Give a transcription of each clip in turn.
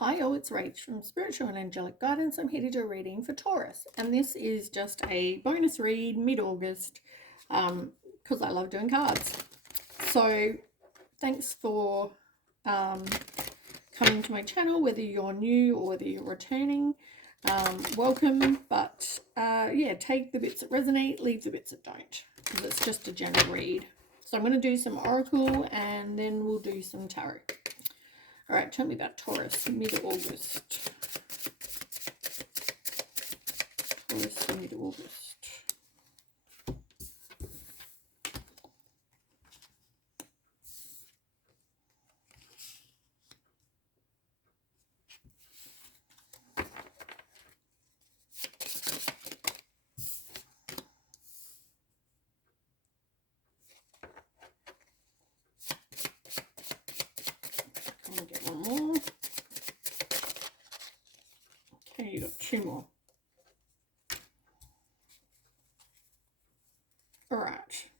Hi all, it's Rach from Spiritual and Angelic Guidance. I'm here to do a reading for Taurus, and this is just a bonus read mid-August because I love doing cards. So thanks for coming to my channel, whether you're new or whether you're returning. Welcome, but yeah, take the bits that resonate, leave the bits that don't, because it's just a general read. So I'm going to do some Oracle and then we'll do some Tarot. All right, tell me about Taurus, mid-August. Taurus, mid-August. I'm going to get one more. Okay, you got two more. All right.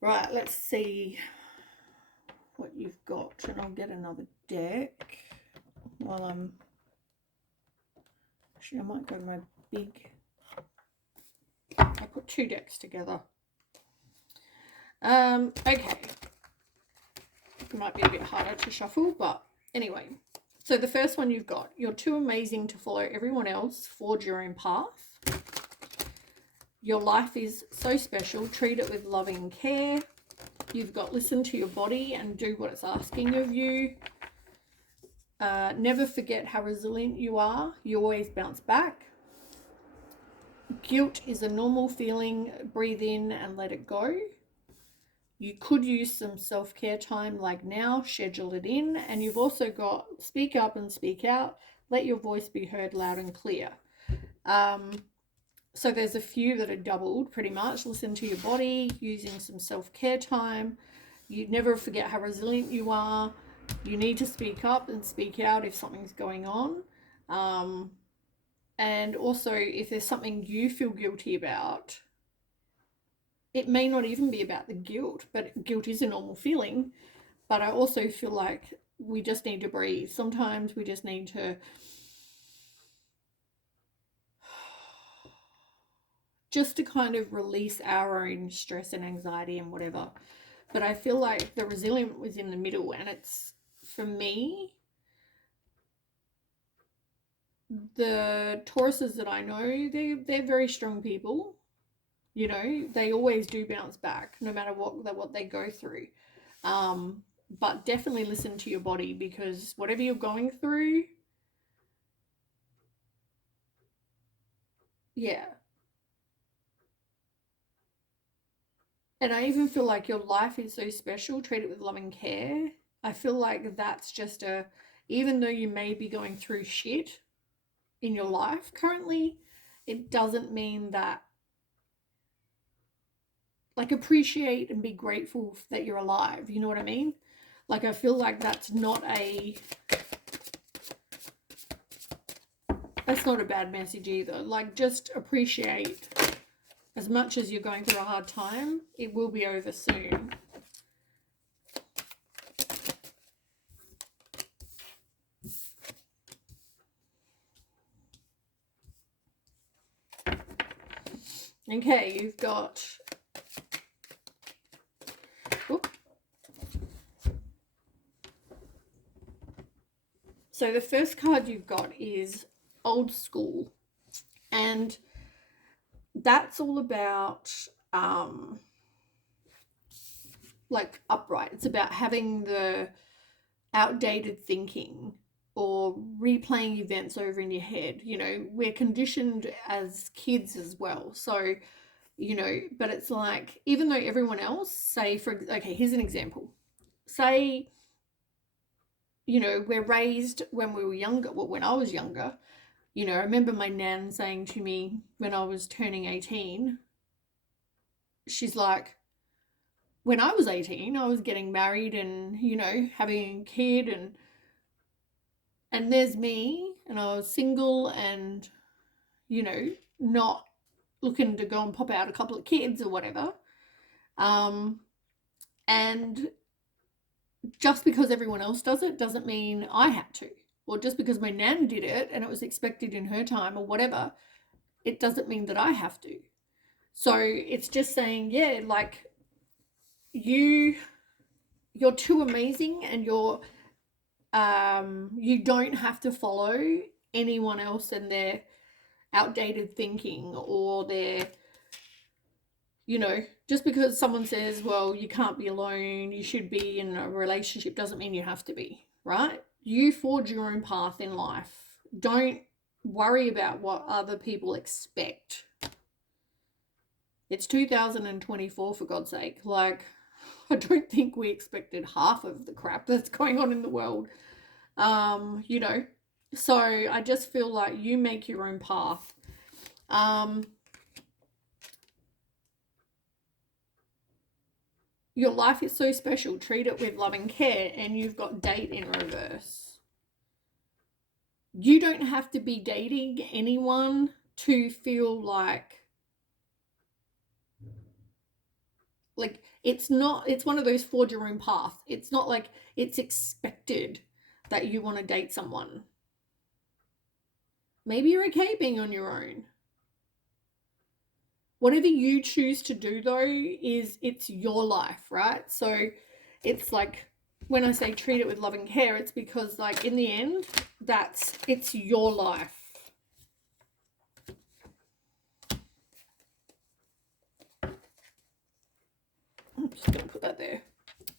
Right, let's see what you've got, and I'll get another deck while I'm... Actually, I might go to my big... I put two decks together. Okay. It might be a bit harder to shuffle, but anyway. So the first one you've got, you're too amazing to follow everyone else, forge your own path. Your life is so special, treat it with loving care. You've got listen to your body and do what it's asking of you. Never forget how resilient you are. You always bounce back. Guilt is a normal feeling. Breathe in and let it go. You could use some self-care time like now. Schedule it in. And you've also got speak up and speak out. Let your voice be heard loud and clear. So there's a few that are doubled pretty much. Listen to your body, using some self-care time. You never forget how resilient you are. You need to speak up and speak out if something's going on. And also, if there's something you feel guilty about, it may not even be about the guilt, but guilt is a normal feeling. But I also feel like we just need to breathe. Sometimes we just need to kind of release our own stress and anxiety and whatever. But I feel like the resilient was in the middle, and it's, for me, the Tauruses that I know, they're very strong people. You know, they always do bounce back no matter what they go through. But definitely listen to your body, because whatever you're going through, yeah. And I even feel like your life is so special, treat it with loving care. I feel like that's just even though you may be going through shit in your life currently, it doesn't mean that, like, appreciate and be grateful that you're alive. You know what I mean? Like, I feel like that's not a bad message either. Like, just appreciate. As much as you're going through a hard time, it will be over soon. Okay, you've got... Oop. So the first card you've got is Old School. And that's all about... like upright. It's about having the outdated thinking or replaying events over in your head. You know, we're conditioned as kids as well. So, you know, but it's like, even though everyone else, say, okay, here's an example. Say, you know, we're raised when we were younger, well, when I was younger, you know, I remember my nan saying to me when I was turning 18, she's like, when I was 18, I was getting married and, you know, having a kid, and there's me, and I was single and, you know, not looking to go and pop out a couple of kids or whatever. And just because everyone else does it doesn't mean I had to. Or just because my nan did it and it was expected in her time or whatever, it doesn't mean that I have to. So it's just saying, yeah, like you're too amazing, and you don't have to follow anyone else and their outdated thinking, or their, just because someone says, well, you can't be alone, you should be in a relationship, doesn't mean you have to be, right? You forge your own path in life. Don't worry about what other people expect. It's 2024, for God's sake. Like, I don't think we expected half of the crap that's going on in the world. So I just feel like you make your own path. Your life is so special. Treat it with love and care. And you've got date in reverse. You don't have to be dating anyone to feel like it's one of those forge your own path. It's not like it's expected that you want to date someone. Maybe you're okay being on your own. Whatever you choose to do, though, it's your life, right? So it's like, when I say treat it with love and care, it's because, like, in the end, it's your life. I'm just going to put that there.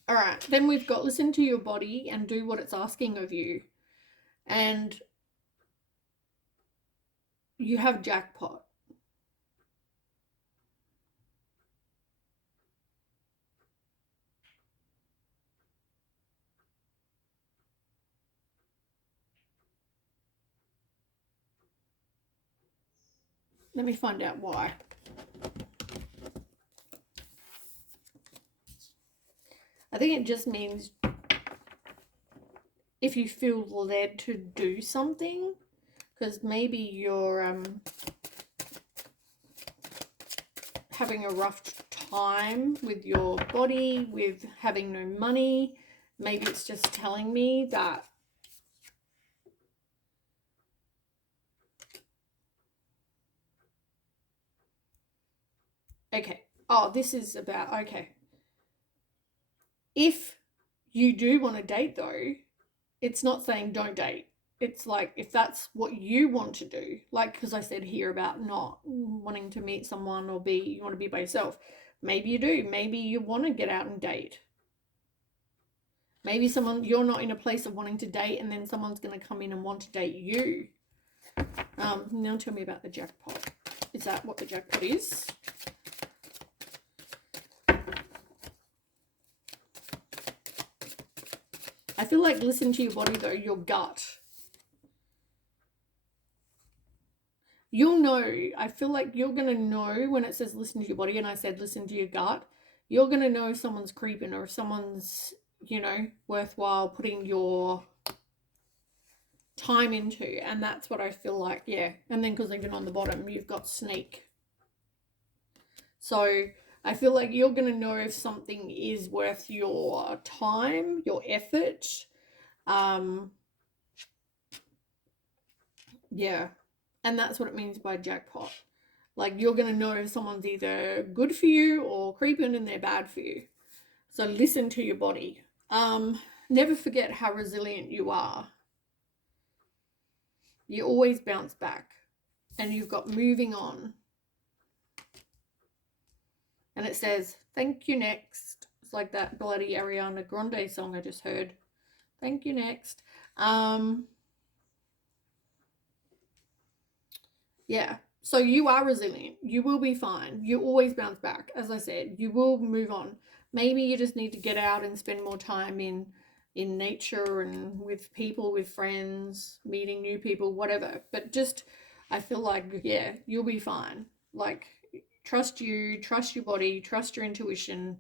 All right, then we've got listen to your body and do what it's asking of you. And you have jackpot. Let me find out why. I think it just means if you feel led to do something, because maybe you're having a rough time with your body, with having no money. Maybe it's just telling me that okay. Oh, this is about, okay. If you do want to date, though, it's not saying don't date. It's like, if that's what you want to do, like, because I said here about not wanting to meet someone or you want to be by yourself. Maybe you do. Maybe you want to get out and date. Maybe you're not in a place of wanting to date, and then someone's going to come in and want to date you. Now tell me about the jackpot. Is that what the jackpot is? I feel like listen to your body, though, your gut. You'll know. I feel like you're going to know when it says listen to your body, and I said listen to your gut. You're going to know if someone's creeping or if someone's, worthwhile putting your time into. And that's what I feel like, yeah. And then because even on the bottom, you've got sneak. So I feel like you're going to know if something is worth your time, your effort. Yeah. And that's what it means by jackpot. Like, you're going to know if someone's either good for you or creeping and they're bad for you. So listen to your body. Never forget how resilient you are. You always bounce back. And you've got moving on. And it says, thank you next. It's like that bloody Ariana Grande song I just heard. Thank you next. Yeah. So you are resilient. You will be fine. You always bounce back. As I said, you will move on. Maybe you just need to get out and spend more time in nature and with people, with friends, meeting new people, whatever. But just, I feel like, yeah, you'll be fine. Like, trust you, trust your body, trust your intuition.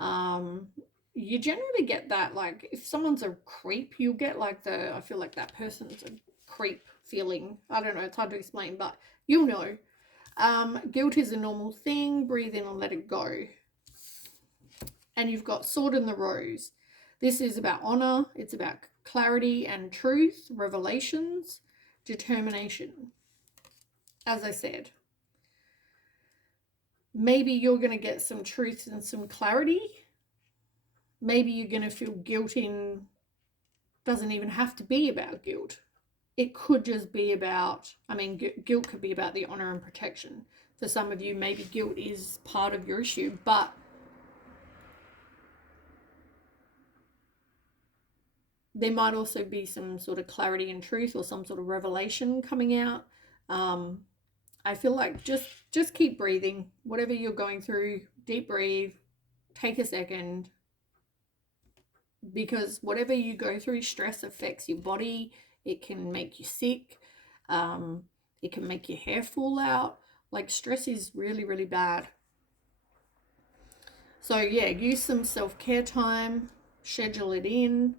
You generally get that, like, if someone's a creep, you'll get like I feel like that person's a creep feeling. I don't know, it's hard to explain, but you'll know. Guilt is a normal thing. Breathe in and let it go. And you've got Sword in the Rose. This is about honor. It's about clarity and truth, revelations, determination. As I said, maybe you're going to get some truth and some clarity. Maybe you're going to feel guilt in, doesn't even have to be about guilt. It could just be about, guilt could be about the honor and protection. For some of you, maybe guilt is part of your issue, but there might also be some sort of clarity and truth or some sort of revelation coming out. I feel like just keep breathing. Whatever you're going through, deep breathe, take a second. Because whatever you go through, stress affects your body. It can make you sick. It can make your hair fall out. Like, stress is really, really bad. So yeah, use some self-care time. Schedule it in.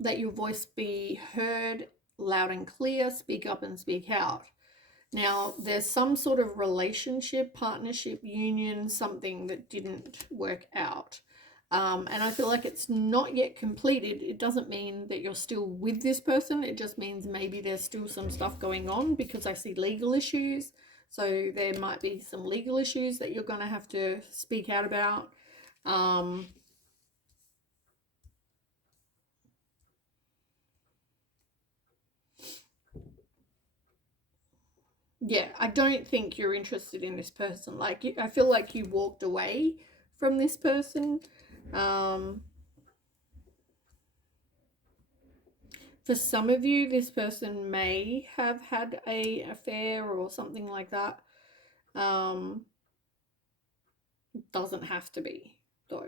Let your voice be heard loud and clear. Speak up and speak out. Now, there's some sort of relationship, partnership, union, something that didn't work out. And I feel like it's not yet completed. It doesn't mean that you're still with this person. It just means maybe there's still some stuff going on, because I see legal issues. So there might be some legal issues that you're going to have to speak out about. Yeah, I don't think you're interested in this person. Like, I feel like you walked away from this person. For some of you, this person may have had a affair or something like that. Doesn't have to be, though.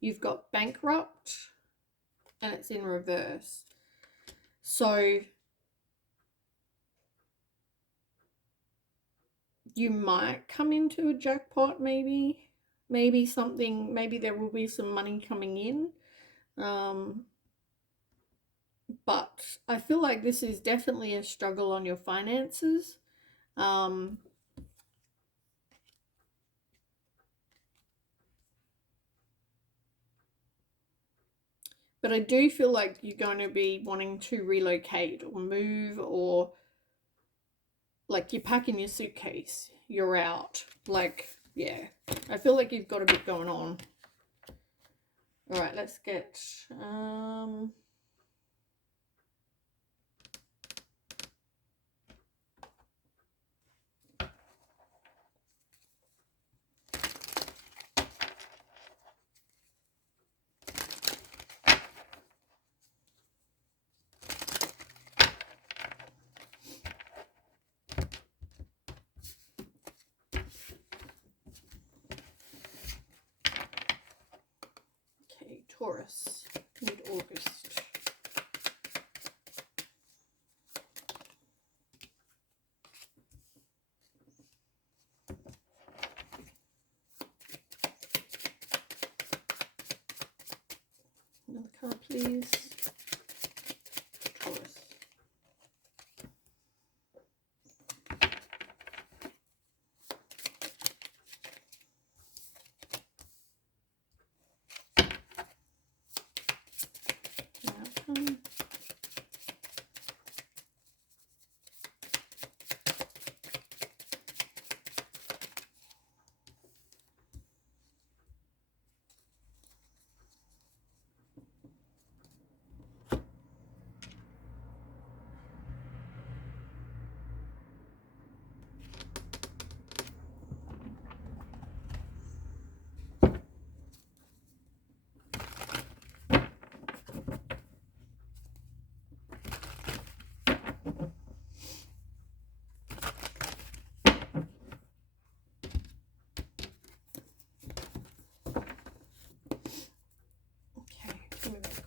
You've got bankrupt, and it's in reverse. So you might come into a jackpot, maybe something, maybe there will be some money coming in. But I feel like this is definitely a struggle on your finances. But I do feel like you're going to be wanting to relocate or move, or like you're packing your suitcase, you're out. Like, yeah, I feel like you've got a bit going on. All right, let's get Taurus, mid-August. Another card, please. Taurus. Outcome.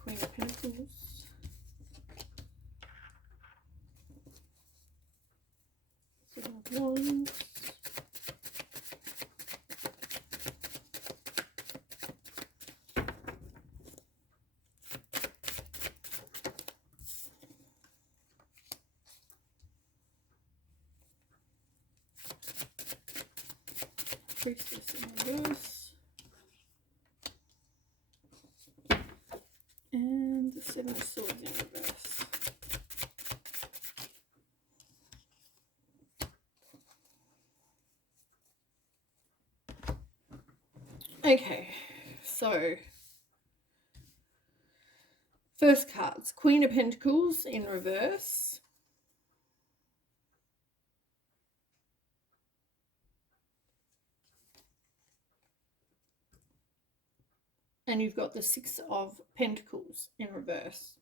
Queen of Pentacles. Seven of Wands. Priestess in reverse. And the Seven of Swords in reverse. Okay, so first cards, Queen of Pentacles in reverse. And you've got the Six of Pentacles in reverse.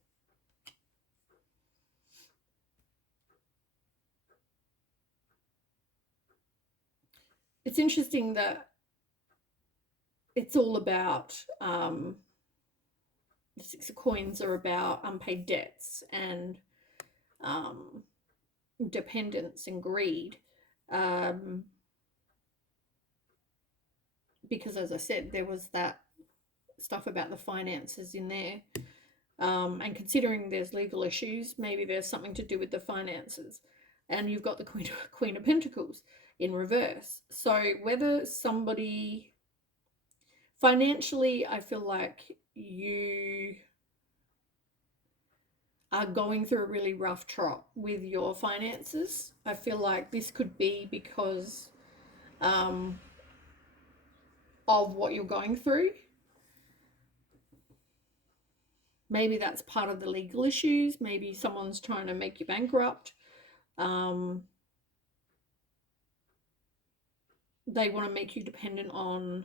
It's interesting that it's all about, the Six of Coins are about unpaid debts and dependence and greed. Because as I said, there was that stuff about the finances in there. And considering there's legal issues, maybe there's something to do with the finances. And you've got the Queen of Pentacles in reverse. So whether somebody financially, I feel like you are going through a really rough trot with your finances. I feel like this could be because of what you're going through. Maybe that's part of the legal issues. Maybe someone's trying to make you bankrupt. They want to make you dependent on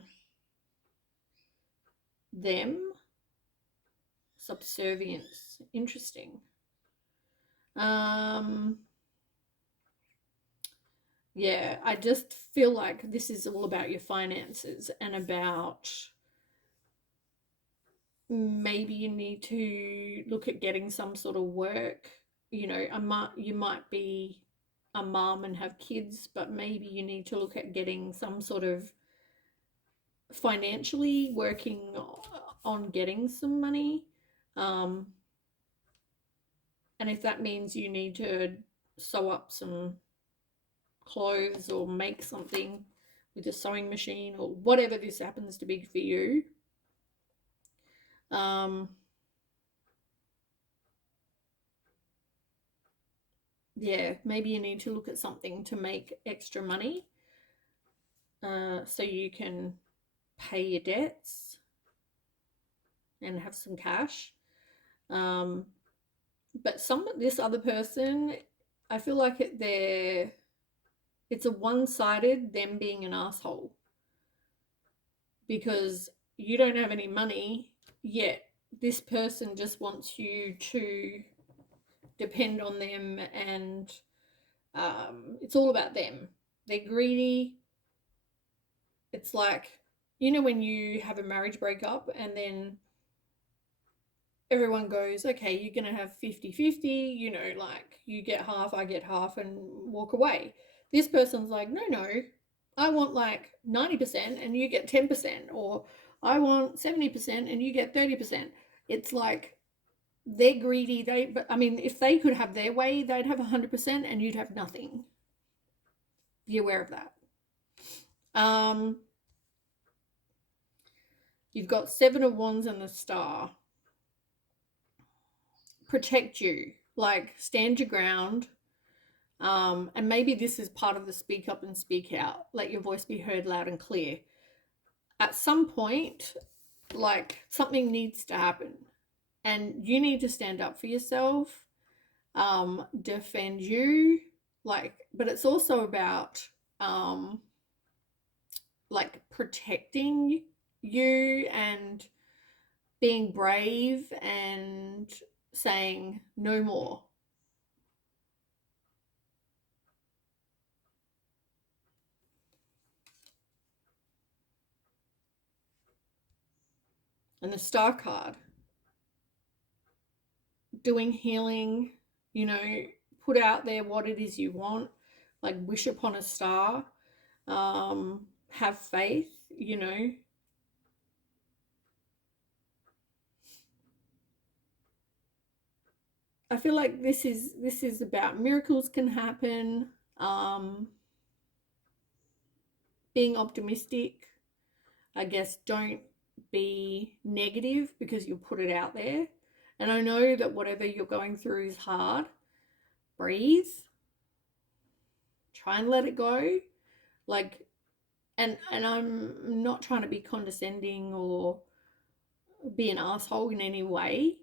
them. Subservience. Interesting. Yeah, I just feel like this is all about your finances and about maybe you need to look at getting some sort of work. You know, you might be a mom and have kids, but maybe you need to look at getting some sort of financially working on getting some money. And if that means you need to sew up some clothes or make something with a sewing machine or whatever this happens to be for you, yeah, maybe you need to look at something to make extra money so you can pay your debts and have some cash. But this other person, I feel like it's a one-sided, them being an asshole, because you don't have any money yet. This person just wants you to depend on them, and it's all about them. They're greedy. It's like, you know, when you have a marriage breakup and then everyone goes, okay, you're going to have 50-50, you know, like you get half, I get half, and walk away. This person's like, no, I want like 90% and you get 10%, or I want 70% and you get 30%. It's like they're greedy. But I mean, if they could have their way, they'd have 100% and you'd have nothing. Be aware of that. You've got Seven of Wands and the Star. Protect you, like stand your ground. And maybe this is part of the speak up and speak out. Let your voice be heard loud and clear. At some point, like something needs to happen and you need to stand up for yourself, defend you, like, but it's also about like protecting you and being brave and saying no more. And the Star card, doing healing, you know, put out there what it is you want, like wish upon a star, have faith, you know. I feel like this is about miracles can happen. being optimistic. I guess don't be negative because you'll put it out there. And I know that whatever you're going through is hard. Breathe. Try and let it go. Like, and I'm not trying to be condescending or be an asshole in any way.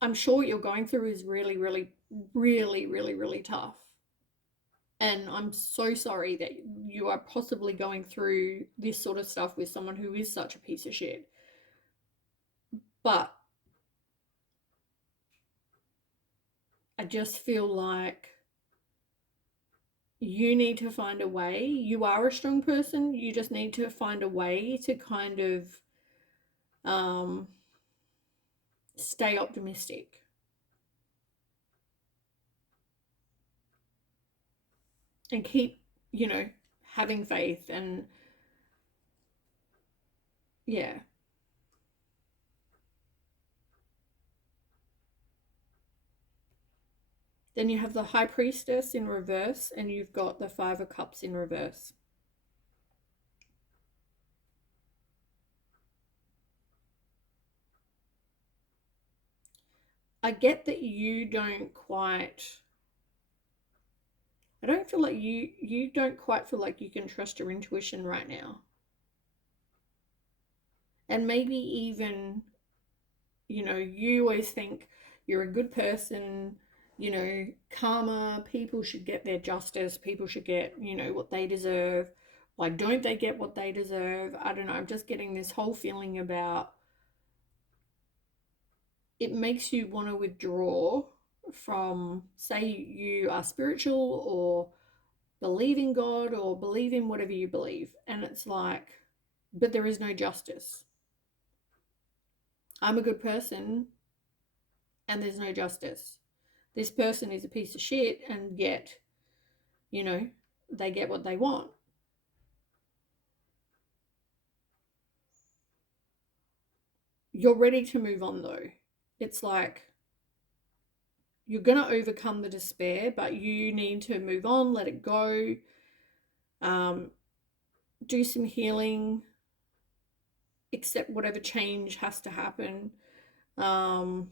I'm sure what you're going through is really, really, really, really, really tough. And I'm so sorry that you are possibly going through this sort of stuff with someone who is such a piece of shit. But I just feel like you need to find a way. You are a strong person. You just need to find a way to kind of stay optimistic. And keep, having faith and yeah. Then you have the High Priestess in reverse and you've got the Five of Cups in reverse. I get that you don't quite I don't feel like you don't quite feel like you can trust your intuition right now. And maybe even, you always think you're a good person, karma, people should get their justice, people should get, what they deserve. Why don't they get what they deserve? I don't know. I'm just getting this whole feeling about it makes you want to withdraw from, say, you are spiritual or believe in God or believe in whatever you believe. And it's like, but there is no justice. I'm a good person and there's no justice. This person is a piece of shit and yet, they get what they want. You're ready to move on though. It's like you're going to overcome the despair, but you need to move on, let it go, do some healing, accept whatever change has to happen. Yeah.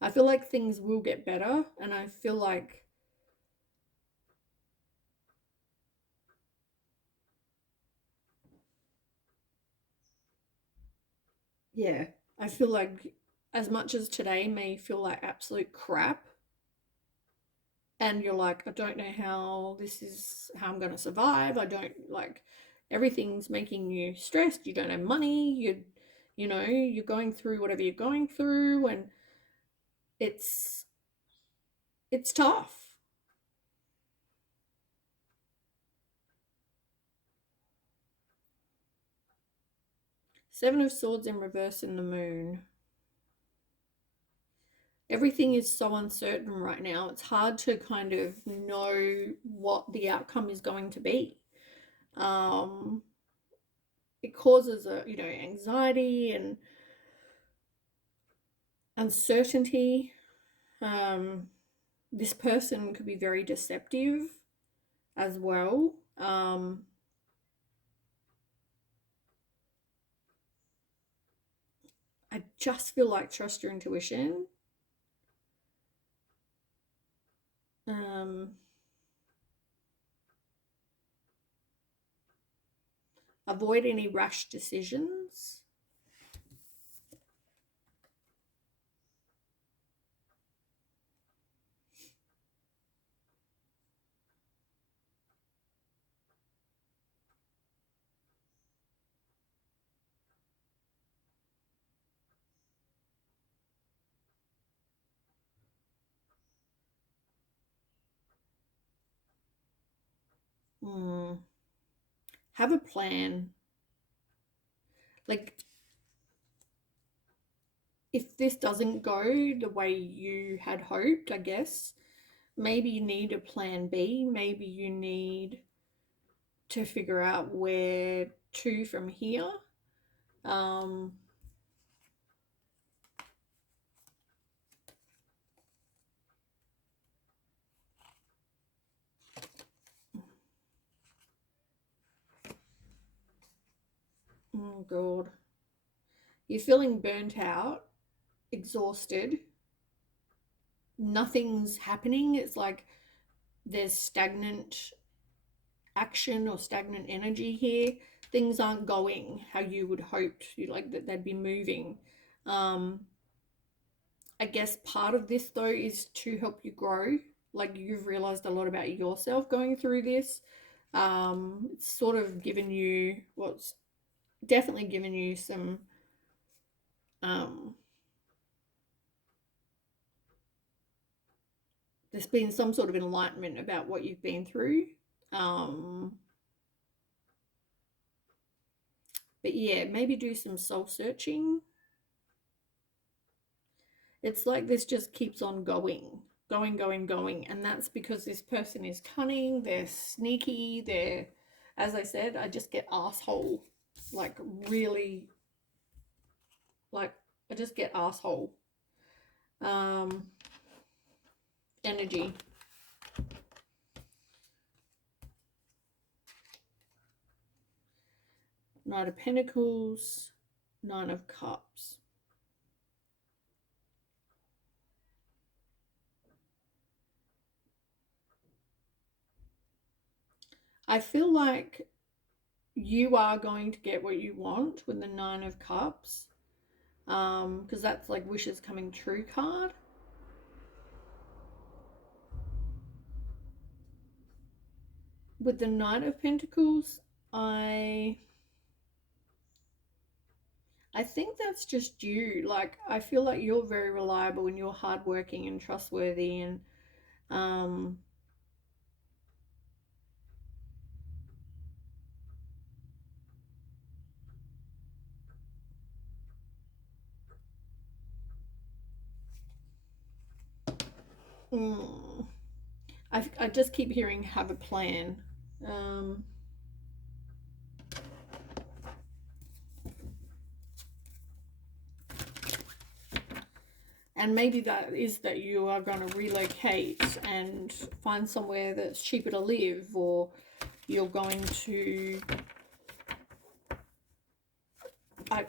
I feel like things will get better, and I feel like yeah, I feel like as much as today may feel like absolute crap, and you're like, I don't know how I'm going to survive. I don't like everything's making you stressed. You don't have money. You're going through whatever you're going through, and it's it's tough. Seven of Swords in reverse in the moon. Everything is so uncertain right now. It's hard to kind of know what the outcome is going to be. Um, it causes anxiety and uncertainty. This person could be very deceptive as well. I just feel like trust your intuition. Um, avoid any rash decisions. Hmm. Have a plan. Like, if this doesn't go the way you had hoped, I guess, maybe you need a plan B. Maybe you need to figure out where to from here. Um, Oh, God. You're feeling burnt out, exhausted. Nothing's happening. It's like there's stagnant action or stagnant energy here. Things aren't going how you would hope like that they'd be moving. I guess part of this though is to help you grow. Like you've realized a lot about yourself going through this. It's sort of given you what's definitely given you some there's been some sort of enlightenment about what you've been through. Um, but yeah, maybe do some soul searching. It's like this just keeps on going. And that's because this person is cunning, they're sneaky, they're, as I said, I just get asshole. Like, really, like, I just get asshole energy. Knight of Pentacles, Nine of Cups. I feel like you are going to get what you want with the Nine of Cups, because that's like wishes coming true card. With the Knight of Pentacles, I think that's just you. Like, I feel like you're very reliable and you're hardworking and trustworthy, and um, mm, I just keep hearing have a plan. Um, and maybe that is that you are going to relocate and find somewhere that's cheaper to live, or you're going to I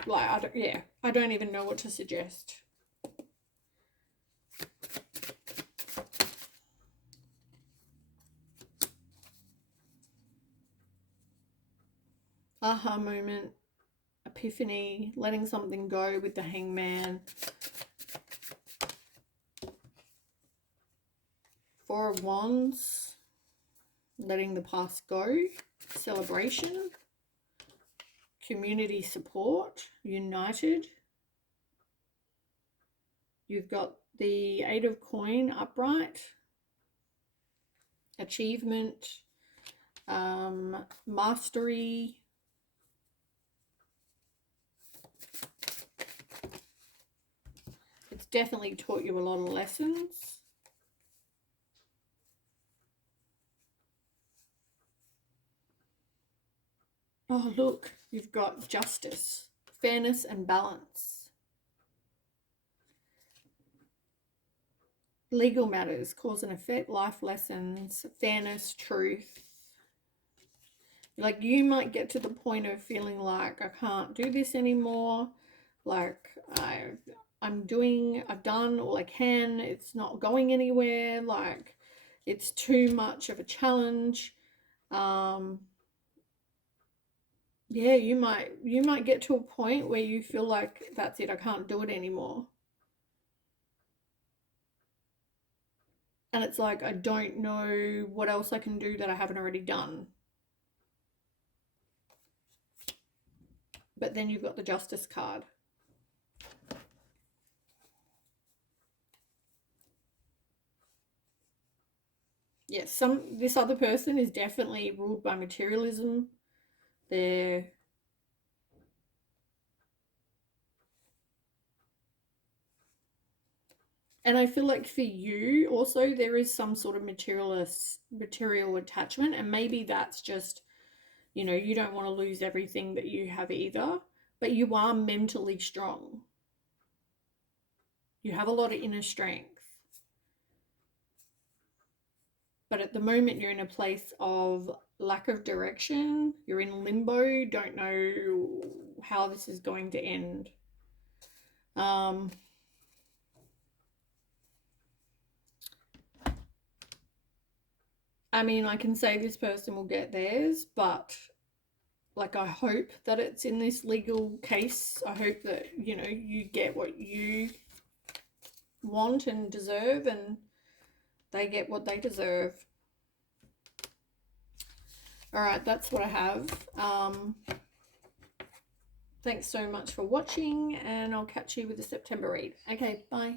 don't even know what to suggest. Aha moment, epiphany, letting something go with the Hangman. Four of Wands, letting the past go. Celebration, community support, united. You've got the Eight of Coin upright, achievement, mastery. It's definitely taught you a lot of lessons. Oh, look, you've got justice, fairness and balance. Legal matters, cause and effect, life lessons, fairness, truth. Like, you might get to the point of feeling like I can't do this anymore. Like, I've done all I can. It's not going anywhere. Like, it's too much of a challenge. Yeah, you might get to a point where you feel like that's it, I can't do it anymore. And it's like, I don't know what else I can do that I haven't already done. But then you've got the Justice card. Yes, this other person is definitely ruled by materialism. They're and I feel like for you also there is some sort of material attachment, and maybe that's just, you don't want to lose everything that you have either, but you are mentally strong. You have a lot of inner strength. But at the moment, you're in a place of lack of direction. You're in limbo, don't know how this is going to end. I mean, I can say this person will get theirs, but like, I hope that it's in this legal case. I hope that, you know, you get what you want and deserve, and they get what they deserve. All right, that's what I have. Thanks so much for watching, and I'll catch you with the September read. Okay, bye.